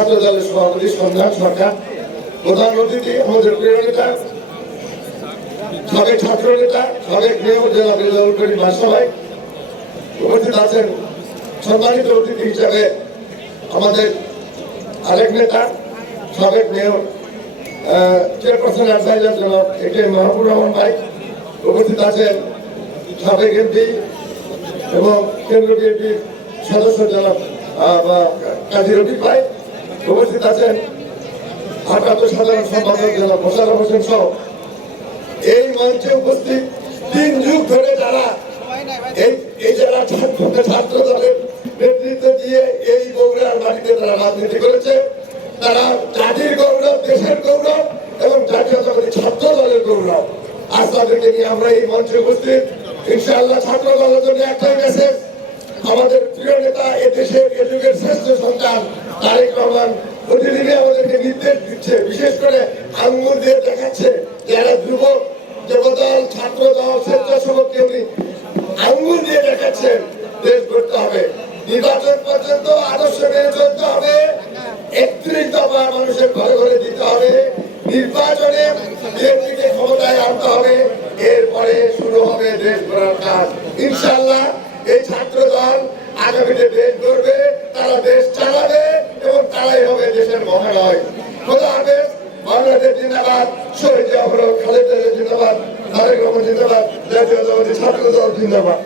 ছাত্র দলের সভাপতি সন্ধান সরকার প্রধান অতিথি আমাদের প্রিয় নেতা সাবেক ছাত্র নেতা সাবেক মেয়র জেলা বিরোধী করিম উপস্থিত আছেন সম্মানিত অতিথি হিসাবে আমাদের আরেক নেতা, সাবেক মেয়র চেয়ারপারসন অ্যাডভাইজার জনাব এ কে মাহবুব রহমান ভাই, উপস্থিত আছেন সাবেক এমপি এবং কেন্দ্র বিএনপির সদস্য জনাব বা কাজী রফিক ভাই। উপস্থিত আছেন ভারপ্রাপ্ত সাধারণ সম্পাদক জনাব মোশারফ হোসেন সহ। এই মঞ্চে উপস্থিত তিন যুগ ধরে যারা এই এই যারা ছাত্র দলের নেতৃত্ব দিয়ে এই বগুড়ার মাটিতে তারা রাজনীতি করেছে, তারা জাতির গৌরব, দেশের গৌরব এবং জাতীয়তাবাদী ছাত্র দলের গৌরব। আজ তাদেরকে নিয়ে আমরা এই মঞ্চে উপস্থিত। ইনশাআল্লাহ ছাত্র দলের জন্য একটাই মেসেজ আমাদের প্রিয় নেতা এ দেশের এ যুগের শ্রেষ্ঠ সন্তান তারেক রহমান প্রতিদিনই আমাদেরকে নির্দেশ দিচ্ছে, বিশেষ করে আঙ্গুল দিয়ে দেখাচ্ছে যারা যুবক, যুবদল ছাত্র দল স্বেচ্ছাসেবক কেউ নেই আঙ্গুল দিয়ে দেখাচ্ছেন দেশ করতে হবে। নির্বাচন পর্যন্ত আদর্শ মেনে চলতে হবে। একত্রিশ দফা মানুষের ঘরে ঘরে দিতে হবে। নির্বাচনে বিএনপিকে ক্ষমতায় আনতে হবে। এরপরে শুরু হবে দেশ গড়ার কাজ। ইনশাল্লাহ এই ছাত্র দল আগামীতে দেশ গড়বে, তারা দেশ তারাই হবে দেশের মহানয় খোদা হাফেজ, বাংলাদেশ জিন্দাবাদ, শহীদ জাফর খালেদ জিন্দাবাদ, তারেক রহমান জিন্দাবাদ, জাতীয় ছাত্র দল জিন্দাবাদ।